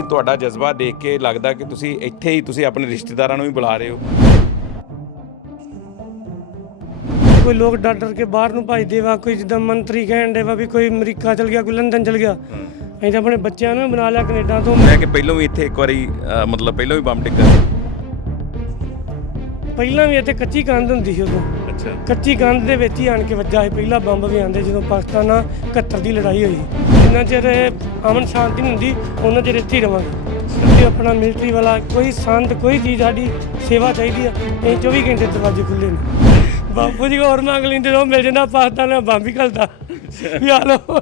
ਤੁਹਾਡਾ ਜਜ਼ਬਾ ਦੇਖ ਕੇ ਲੱਗਦਾ ਕਿ ਤੁਸੀਂ ਇੱਥੇ ਹੀ ਤੁਸੀਂ ਆਪਣੇ ਰਿਸ਼ਤੇਦਾਰਾਂ ਨੂੰ ਵੀ ਬੁਲਾ ਰਹੇ ਹੋ? ਕੋਈ ਲੋਕ ਡਰ ਡਰ ਕੇ ਬਾਹਰ ਨੂੰ ਭੱਜਦੇ ਵਾ ਕੋਈ ਜਿੱਦਾਂ ਮੰਤਰੀ ਕਹਿਣ ਦੇ ਵਾ ਵੀ ਕੋਈ ਅਮਰੀਕਾ ਚਲ ਗਿਆ ਕੋਈ ਲੰਡਨ ਚਲ ਗਿਆ। ਅਸੀਂ ਤਾਂ ਆਪਣੇ ਬੱਚਿਆਂ ਨੂੰ ਵੀ ਬਣਾ ਲਿਆ ਕੈਨੇਡਾ ਤੋਂ। ਮੈਂ ਕਿ ਪਹਿਲਾਂ ਵੀ ਇੱਥੇ ਇੱਕ ਵਾਰੀ ਅ, ਮਤਲਬ ਪਹਿਲਾਂ ਵੀ ਬੰਬ ਸੀ? ਪਹਿਲਾਂ ਵੀ ਇੱਥੇ ਕੱਚੀ ਕੰਧ ਹੁੰਦੀ ਸੀ ਉਦੋਂ। ਅੱਛਾ। ਕੱਚੀ ਕੰਧ ਦੇ ਵਿੱਚ ਹੀ ਆਣ ਕੇ ਵੱਜਾ ਸੀ। ਪਹਿਲਾ ਬੰਬ ਵੀ ਆਂਦੇ ਜਦੋਂ ਪਾਕਿਸਤਾਨ ਨਾਲ 71 ਦੀ ਲੜਾਈ ਹੋਈ ਜਿੰਨਾ ਚਿਰ ਅਮਨ ਸ਼ਾਂਤੀ ਨਹੀਂ ਹੁੰਦੀ, ਉਹਨਾਂ ਚਿਰ ਇੱਥੇ ਹੀ ਰਵਾਂਗੇ। ਤੇ ਆਪਣਾ ਮਿਲਟਰੀ ਵਾਲਾ ਕੋਈ ਸੰਤ, ਕੋਈ ਚੀਜ਼ ਸਾਡੀ ਸੇਵਾ ਚਾਹੀਦੀ ਆ। ਇਹ 24 ਘੰਟੇ ਦਰਵਾਜ਼ੇ ਖੁੱਲੇ ਨੇ। ਬਾਪੂ ਜੀ ਹੋਰ ਮੰਗ ਲੈਂਦੇ ਰੋ ਮਿਲ ਜਾਂਦਾ ਪਾਕਿਸਤਾਨ ਨਾਲ ਬੰਬ ਹੀ ਘਲਦਾ। ਵੀ ਆ ਲੋ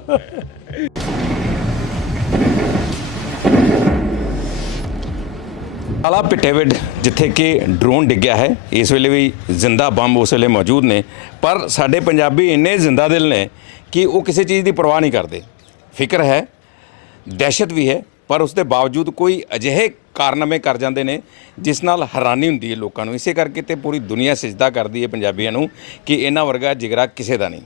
ਆਲਾ ਪਿੱਟੇਵਿਡ ਜਿੱਥੇ ਕਿ ਡਰੋਨ ਡਿੱਗਿਆ ਹੈ, ਇਸ ਵੇਲੇ ਵੀ ਜ਼ਿੰਦਾ ਬੰਬ ਉਸ ਵੇਲੇ ਮੌਜੂਦ ਨੇ। ਪਰ ਸਾਡੇ ਪੰਜਾਬੀ ਇੰਨੇ ਜ਼ਿੰਦਾ ਦਿਲ ਨੇ ਕਿ ਉਹ ਕਿਸੇ ਚੀਜ਼ ਦੀ ਪਰਵਾਹ ਨਹੀਂ ਕਰਦੇ। ਫਿਕਰ ਹੈ, ਦਹਿਸ਼ਤ ਵੀ ਹੈ, ਪਰ ਉਸ ਦੇ ਬਾਵਜੂਦ ਕੋਈ ਅਜਿਹੇ ਕਾਰਨਾਮੇ ਕਰ ਜਾਂਦੇ ਨੇ ਜਿਸ ਨਾਲ ਹੈਰਾਨੀ ਹੁੰਦੀ ਹੈ ਲੋਕਾਂ ਨੂੰ। ਇਸੇ ਕਰਕੇ ਤੇ ਪੂਰੀ ਦੁਨੀਆ ਸਜਦਾ ਕਰਦੀ ਹੈ ਪੰਜਾਬੀਆਂ ਨੂੰ ਕਿ ਇਹਨਾਂ ਵਰਗਾ ਜਿਗਰਾ ਕਿਸੇ ਦਾ ਨਹੀਂ।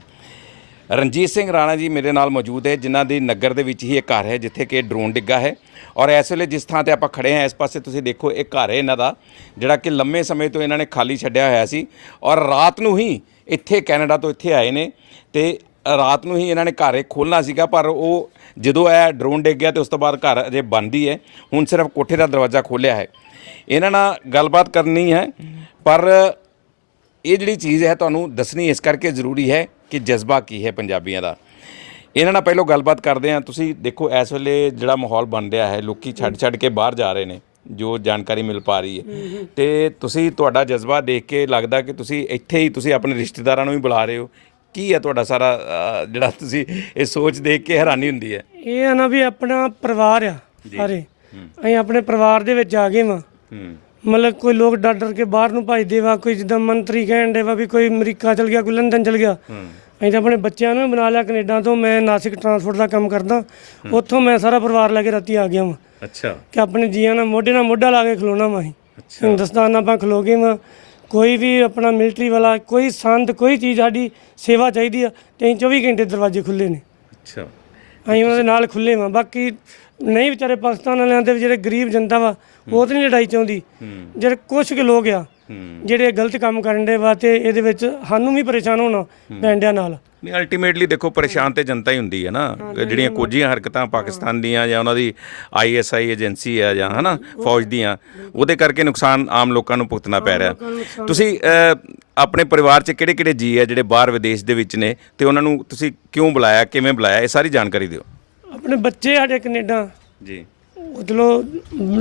ਰਣਜੀਤ ਸਿੰਘ ਰਾਣਾ ਜੀ ਮੇਰੇ ਨਾਲ ਮੌਜੂਦ ਹੈ, ਜਿਨ੍ਹਾਂ ਦੀ ਨਗਰ ਦੇ ਵਿੱਚ ਹੀ ਇੱਕ ਘਰ ਹੈ, ਜਿੱਥੇ ਕਿ ਡਰੋਨ ਡਿੱਗਾ ਹੈ। ਔਰ ਇਸ ਵੇਲੇ ਜਿਸ ਥਾਂ ਤੇ ਆਪਾਂ ਖੜੇ ਹਾਂ, ਇਸ ਪਾਸੇ ਤੁਸੀਂ ਦੇਖੋ ਇਹ ਘਰ ਹੈ ਇਹਨਾਂ ਦਾ, ਜਿਹੜਾ ਕਿ ਲੰਮੇ ਸਮੇਂ ਤੋਂ ਇਹਨਾਂ ਨੇ ਖਾਲੀ ਛੱਡਿਆ ਹੋਇਆ ਸੀ। ਔਰ ਰਾਤ ਨੂੰ ਹੀ ਇੱਥੇ ਕੈਨੇਡਾ ਤੋਂ ਇੱਥੇ ਆਏ ਨੇ ਤੇ ਰਾਤ ਨੂੰ ਹੀ ਇਹਨਾਂ ਨੇ ਘਰ ਇਹ ਖੋਲ੍ਹਣਾ ਸੀਗਾ, ਪਰ ਉਹ ਜਦੋਂ ਇਹ ਡਰੋਨ ਡਿੱਗ ਗਿਆ ਤੇ ਉਸ ਤੋਂ ਬਾਅਦ ਘਰ ਅਜੇ ਬੰਦ ਹੈ। ਹੁਣ ਸਿਰਫ ਕੋਠੇ ਦਾ ਦਰਵਾਜ਼ਾ ਖੋਲ੍ਹਿਆ ਹੈ। ਇਹਨਾਂ ਨਾਲ ਗੱਲਬਾਤ ਕਰਨੀ ਹੈ, ਪਰ ਇਹ ਜਿਹੜੀ ਚੀਜ਼ ਹੈ ਤੁਹਾਨੂੰ ਦੱਸਣੀ ਇਸ ਕਰਕੇ ਜ਼ਰੂਰੀ ਹੈ ਕਿ ਜਜ਼ਬਾ ਕੀ ਹੈ ਪੰਜਾਬੀਆਂ ਦਾ। ਇਹਨਾਂ ਨਾਲ ਪਹਿਲਾਂ ਗੱਲਬਾਤ ਕਰਦੇ ਹਾਂ। ਤੁਸੀਂ ਦੇਖੋ, ਇਸ ਵੇਲੇ ਜਿਹੜਾ ਮਾਹੌਲ ਬਣ ਰਿਹਾ ਹੈ, ਲੋਕੀ ਛੱਡ ਛੱਡ ਕੇ ਬਾਹਰ ਜਾ ਰਹੇ ਨੇ, ਜੋ ਜਾਣਕਾਰੀ ਮਿਲ ਪਾ ਰਹੀ ਹੈ। ਤੇ ਤੁਸੀਂ ਤੁਹਾਡਾ ਜਜ਼ਬਾ ਦੇਖ ਕੇ ਲੱਗਦਾ ਕਿ ਤੁਸੀਂ ਇੱਥੇ ਹੀ ਤੁਸੀਂ ਆਪਣੇ ਰਿਸ਼ਤੇਦਾਰਾਂ ਨੂੰ ਵੀ ਬੁਲਾ ਰਹੇ ਹੋ। ਕੀ ਹੈ ਤੁਹਾਡਾ ਸਾਰਾ ਅ, ਜਿਹੜਾ ਤੁਸੀਂ ਇਹ ਸੋਚ ਦੇਖ ਕੇ ਹੈਰਾਨੀ ਹੁੰਦੀ ਹੈ? ਇਹ ਆ ਨਾ ਵੀ ਆਪਣਾ ਪਰਿਵਾਰ ਆ ਸਾਰੇ। ਅਸੀਂ ਆਪਣੇ ਪਰਿਵਾਰ ਦੇ ਵਿੱਚ ਆ ਗਏ ਵਾਂ। ਹੂੰ। ਮਤਲਬ ਕੋਈ ਲੋਕ ਡਰ ਡਰ ਕੇ ਬਾਹਰ ਨੂੰ ਭੱਜਦੇ ਵਾ ਕੋਈ ਜਿੱਦਾਂ ਮੰਤਰੀ ਕਹਿਣ ਦੇ ਵਾ ਵੀ ਕੋਈ ਅਮਰੀਕਾ ਚਲ ਗਿਆ ਕੋਈ ਲੰਡਨ ਚਲ ਗਿਆ। ਅਸੀਂ ਤਾਂ ਆਪਣੇ ਬੱਚਿਆਂ ਨੂੰ ਬਣਾ ਲਿਆ ਕੈਨੇਡਾ ਤੋਂ ਮੈਂ ਨਾਸਿਕ ਟਰਾਂਸਪੋਰਟ ਦਾ ਕੰਮ ਕਰਦਾ। ਉੱਥੋਂ ਮੈਂ ਸਾਰਾ ਪਰਿਵਾਰ ਲੈ ਕੇ ਰਾਤੀ ਆ ਗਿਆ ਵਾਂ। ਅੱਛਾ। ਕਿ ਆਪਣੇ ਜੀਆਂ ਨਾਲ ਮੋਢੇ ਨਾਲ ਮੋਢਾ ਲਾ ਕੇ ਖਲੋਣਾ ਵਾ ਅਸੀਂ। ਹਿੰਦੁਸਤਾਨ ਆਪਾਂ ਖਲੋ ਗਏ ਵਾਂ। ਕੋਈ ਵੀ ਆਪਣਾ ਮਿਲਟਰੀ ਵਾਲਾ ਕੋਈ ਸੰਦ ਕੋਈ ਚੀਜ਼ ਸਾਡੀ ਸੇਵਾ ਚਾਹੀਦੀ ਆ ਤੇ ਅਸੀਂ 24 ਘੰਟੇ ਦਰਵਾਜ਼ੇ ਖੁੱਲੇ ਨੇ। ਅੱਛਾ। ਅਸੀਂ ਉਹਨਾਂ ਦੇ ਨਾਲ ਖੁੱਲੇ ਵਾਂ। ਬਾਕੀ ਨਹੀਂ ਵਿਚਾਰੇ ਪਾਕਿਸਤਾਨ ਵਾਲਿਆਂ ਦੇ ਜਿਹੜੇ ਗਰੀਬ ਜਨਤਾ ਵਾ ਉਹ ਤਾਂ ਨਹੀਂ ਲੜਾਈ ਚਾਹੁੰਦੀ। ਜਿਹੜੇ ਕੁਝ ਕੁ ਲੋਕ ਆ ਜਿਹੜੇ ਗਲਤ ਕੰਮ ਕਰਨ ਦੇ ਵਾ ਤੇ ਇਹਦੇ ਵਿੱਚ ਸਾਨੂੰ ਵੀ ਪਰੇਸ਼ਾਨ ਹੋਣਾ ਪੈਂਡਿਆਂ ਨਾਲ। ਨਹੀਂ ਅਲਟੀਮੇਟਲੀ ਦੇਖੋ ਪਰੇਸ਼ਾਨ ਤੇ ਜਨਤਾ ਹੀ ਹੁੰਦੀ ਹੈ ਨਾ। ਜਿਹੜੀਆਂ ਕੋਝੀਆਂ ਹਰਕਤਾਂ ਪਾਕਿਸਤਾਨ ਦੀਆਂ ਜਾਂ ਉਹਨਾਂ ਦੀ ਆਈਐਸਆਈ ਏਜੰਸੀ ਹੈ ਜਾਂ ਹਨਾ ਫੌਜ ਦੀਆਂ ਉਹਦੇ ਕਰਕੇ ਨੁਕਸਾਨ ਆਮ ਲੋਕਾਂ ਨੂੰ ਭੁਗਤਣਾ ਪੈ ਰਿਹਾ। ਤੁਸੀਂ ਆਪਣੇ ਪਰਿਵਾਰ 'ਚ ਕਿਹੜੇ ਕਿਹੜੇ ਜੀ ਹੈ ਜਿਹੜੇ ਬਾਹਰ ਵਿਦੇਸ਼ ਦੇ ਵਿੱਚ ਨੇ ਤੇ ਉਹਨਾਂ ਨੂੰ ਤੁਸੀਂ ਕਿਉਂ ਬੁਲਾਇਆ ਕਿਵੇਂ ਬੁਲਾਇਆ ਇਹ ਸਾਰੀ ਜਾਣਕਾਰੀ ਦਿਓ। ਆਪਣੇ ਬੱਚੇ ਸਾਡੇ ਕੈਨੇਡਾ। ਜੀ। ਚਲੋ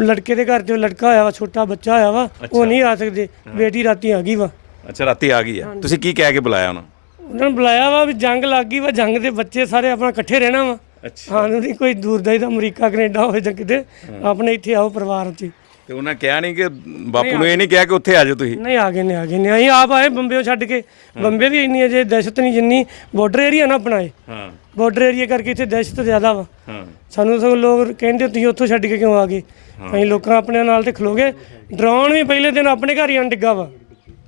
ਲੜਕੇ ਦੇ ਘਰ ਜੋ ਲੜਕਾ ਹੋਇਆ ਵਾ ਛੋਟਾ ਬੱਚਾ ਹੋਇਆ ਵਾ ਉਹ ਨਹੀਂ ਆ ਸਕਦੇ। ਬੇਟੀ ਰਾਤੀ ਆ ਗਈ ਵਾ। ਅੱਛਾ ਰਾਤੀ ਆ ਗਈ ਹੈ ਤੁਸੀਂ ਕੀ ਕਹਿ ਕੇ ਬੁਲਾਇਆ ਉਹਨਾਂ ਉਹਨਾਂ ਨੂੰ ਬੁਲਾਇਆ ਵਾ ਵੀ ਜੰਗ ਲੱਗ ਗਈ ਵਾ ਜੰਗ ਦੇ ਬੱਚੇ ਸਾਰੇ ਆਪਣਾ ਇਕੱਠੇ ਰਹਿਣਾ ਵਾ। ਅੱਛਾ। ਹਾਂ ਨਹੀਂ ਕੋਈ ਦੂਰ ਦਾ ਹੀ ਤਾਂ ਅਮਰੀਕਾ ਕੈਨੇਡਾ ਹੋਵੇ ਜਾਂ ਕਿਤੇ ਆਪਣੇ ਇੱਥੇ ਆਓ ਪਰਿਵਾਰ 'ਚ ਹੀ। ਤੇ ਉਹਨਾਂ ਕਿਹਾ ਨਹੀਂ ਕਿ ਬਾਪੂ ਨੂੰ ਇਹ ਨਹੀਂ ਕਿਹਾ ਕਿ ਉੱਥੇ ਆ ਜਾਓ ਤੁਸੀਂ? ਨਹੀਂ ਆ ਗਏ ਨੇ ਆ ਗਏ ਨੇ। ਅਸੀਂ ਆਪ ਆਏ ਬੰਬੇੋਂ ਛੱਡ ਕੇ। ਬੰਬੇ ਵੀ ਇੰਨੀ ਅਜੇ ਦਹਿਸ਼ਤ ਨਹੀਂ ਜਿੰਨੀ ਬਾਰਡਰ ਏਰੀਆ ਨਾ ਆਪਣਾਏ ਹਾਂ। ਬਾਰਡਰ ਏਰੀਆ ਕਰਕੇ ਇੱਥੇ ਦਹਿਸ਼ਤ ਜ਼ਿਆਦਾ ਵਾ। ਹਾਂ। ਸਾਨੂੰ ਸਗੋਂ ਲੋਕ ਕਹਿੰਦੇ ਤੁਸੀਂ ਉੱਥੋਂ ਛੱਡ ਕੇ ਕਿਉਂ ਆ ਗਏ? ਅਸੀਂ ਲੋਕਾਂ ਆਪਣੇ ਨਾਲ ਤੇ ਖਲੋ ਗਏ। ਡਰੋਨ ਵੀ ਪਹਿਲੇ ਦਿਨ ਆਪਣੇ ਘਰ ਹੀ ਆਣ ਡਿੱਗਾ ਵਾ।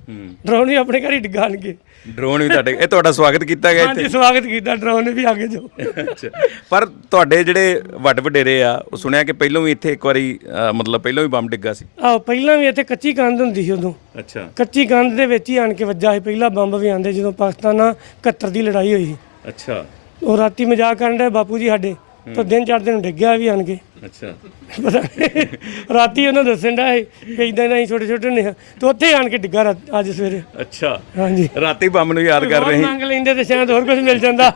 ਹੂੰ। ਡਰੋਨ ਵੀ ਆਪਣੇ ਘਰ ਹੀ ਡਿੱਗਾਣਗੇ ਡਰੋਨ ਵੀ ਤੁਹਾਡੇ ਇਹ ਤੁਹਾਡਾ ਸਵਾਗਤ ਕੀਤਾ ਗਿਆ ਇੱਥੇ। ਹਾਂਜੀ ਸਵਾਗਤ ਕੀਤਾ ਡਰੋਨ ਨੇ ਵੀ ਆਗੇ ਜੋ। ਅੱਛਾ। ਪਰ ਤੁਹਾਡੇ ਜਿਹੜੇ ਵੱਡ ਵਡੇਰੇ ਆ ਉਹ ਸੁਣਿਆ ਕਿ ਪਹਿਲਾਂ ਵੀ ਇੱਥੇ ਇੱਕ ਵਾਰੀ ਅ, ਮਤਲਬ ਪਹਿਲਾਂ ਵੀ ਬੰਬ ਡਿੱਗਾ ਸੀ? ਆਹ ਪਹਿਲਾਂ ਵੀ ਇੱਥੇ ਕੱਚੀ ਕੰਧ ਹੁੰਦੀ ਸੀ ਉਦੋਂ। ਅੱਛਾ। ਕੱਚੀ ਕੰਧ ਦੇ ਵਿੱਚ ਹੀ ਆਣ ਕੇ ਵੱਜਾ ਸੀ ਪਹਿਲਾ ਬੰਬ ਵੀ ਆਂਦੇ ਜਦੋਂ ਪਾਕਿਸਤਾਨ ਨਾਲ 71 ਦੀ ਲੜਾਈ ਹੋਈ ਸੀ। ਅੱਛਾ। ਉਹ ਰਾਤੀ ਮਜ਼ਾਕ ਕਰਨ ਦੇ ਬਾਪੂ ਜੀ ਸਾਡੇ ਤਾਂ ਦਿਨ ਚੜ੍ਹਦੇ ਨੂੰ ਡਿੱਗਿਆ ਵੀ ਆਣ ਕੇ। ਅੱਛਾ। ਪਤਾ। ਰਾਤੀ ਉਹਨਾਂ ਦੱਸਣ ਦਾ ਕਿ ਇਦਾਂ ਨਹੀਂ ਛੋਟੇ ਛੋਟੇ ਨੇ ਤੇ ਉੱਥੇ ਆਣ ਕੇ ਡਿੱਗਾ ਰਾਤ- ਅੱਜ ਸਵੇਰੇ। ਅੱਛਾ। ਹਾਂਜੀ। ਰਾਤੀ ਬੰਬ ਨੂੰ ਯਾਦ ਕਰ ਰਹੇ। ਮੰਗ ਲੈਂਦੇ ਤੇ ਸ਼ਾਇਦ ਹੋਰ ਕੁਝ ਮਿਲ ਜਾਂਦਾ।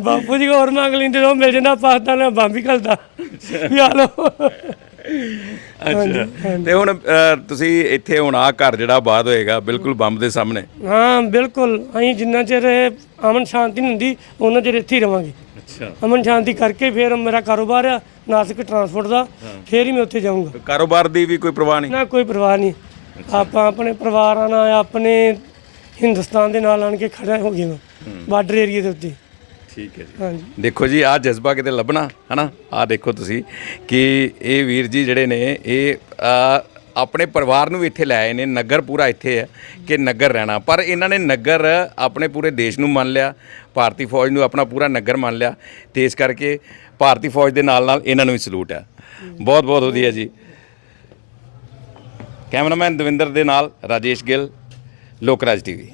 ਬਾਪੂ ਜੀ ਹੋਰ ਮੰਗ ਲੈਂਦੇ ਤਾਂ ਉਹ ਮਿਲ ਜਾਂਦਾ ਪਾਕਿਸਤਾਨ ਨਾਲ ਬੰਬ ਹੀ ਘਲਦਾ। ਵੀ ਆ ਲੋ ਅੱਛਾ। ਤੇ ਹੁਣ ਅ, ਤੁਸੀਂ ਇੱਥੇ ਹੁਣ ਆ ਘਰ ਜਿਹੜਾ ਆਬਾਦ ਹੋਏਗਾ ਬਿਲਕੁਲ ਬੰਬ ਦੇ ਸਾਹਮਣੇ। ਹਾਂ ਬਿਲਕੁਲ। ਅਸੀਂ ਜਿੰਨਾ ਚਿਰ ਇਹ ਅਮਨ ਸ਼ਾਂਤੀ ਨਹੀਂ ਹੁੰਦੀ ਉਹਨਾਂ ਚਿਰ ਇੱਥੇ ਹੀ ਰਵਾਂਗੇ। ਅੱਛਾ। ਅਮਨ ਸ਼ਾਂਤੀ ਕਰਕੇ ਫਿਰ ਮੇਰਾ ਕਾਰੋਬਾਰ ਆ ਨਾਸਿਕ ਟਰਾਂਸਪੋਰਟ ਦਾ ਫਿਰ ਹੀ ਮੈਂ ਉੱਥੇ ਜਾਊਂਗਾ। ਕਾਰੋਬਾਰ ਦੀ ਵੀ ਕੋਈ ਪਰਵਾਹ ਨਹੀਂ? ਨਾ ਕੋਈ ਪਰਵਾਹ ਨਹੀਂ। ਆਪਾਂ ਆਪਣੇ ਪਰਿਵਾਰਾਂ ਨਾਲ ਆਪਣੇ ਹਿੰਦੁਸਤਾਨ ਦੇ ਨਾਲ ਆਣ ਕੇ ਖੜਾ ਹੋ ਗਏ ਹਾਂ ਬਾਰਡਰ ਏਰੀਆ ਦੇ ਉੱਤੇ। ਠੀਕ ਹੈ ਜੀ। ਹਾਂਜੀ। ਦੇਖੋ ਜੀ ਆਹ ਜਜ਼ਬਾ ਕਿਤੇ ਲੱਭਣਾ ਹਨਾ? ਆਹ ਦੇਖੋ ਤੁਸੀਂ ਕਿ ਇਹ ਵੀਰ ਜੀ ਜਿਹੜੇ ਨੇ ਇਹ ਆਪਣੇ ਪਰਿਵਾਰ ਨੂੰ ਵੀ ਇੱਥੇ ਲੈ ਆਏ ਨੇ ਨਗਰ ਪੂਰਾ ਇੱਥੇ ਹੈ ਕਿ ਨਗਰ ਰਹਿਣਾ। ਪਰ ਇਹਨਾਂ ਨੇ ਨਗਰ ਆਪਣੇ ਪੂਰੇ ਦੇਸ਼ ਨੂੰ ਮੰਨ ਲਿਆ ਭਾਰਤੀ ਫੌਜ ਨੂੰ ਆਪਣਾ ਪੂਰਾ ਨਗਰ ਮੰਨ ਲਿਆ ਤੇ ਇਸ ਕਰਕੇ ਭਾਰਤੀ ਫੌਜ ਦੇ ਨਾਲ ਨਾਲ ਇਹਨਾਂ ਨੂੰ ਵੀ ਸਲੂਟ ਹੈ। ਬਹੁਤ ਬਹੁਤ ਵਧੀਆ ਜੀ। ਕੈਮਰਾਮੈਨ ਦਵਿੰਦਰ ਦੇ ਨਾਲ ਰਾਜੇਸ਼ ਗਿੱਲ ਲੋਕਰਾਜ ਟੀਵੀ।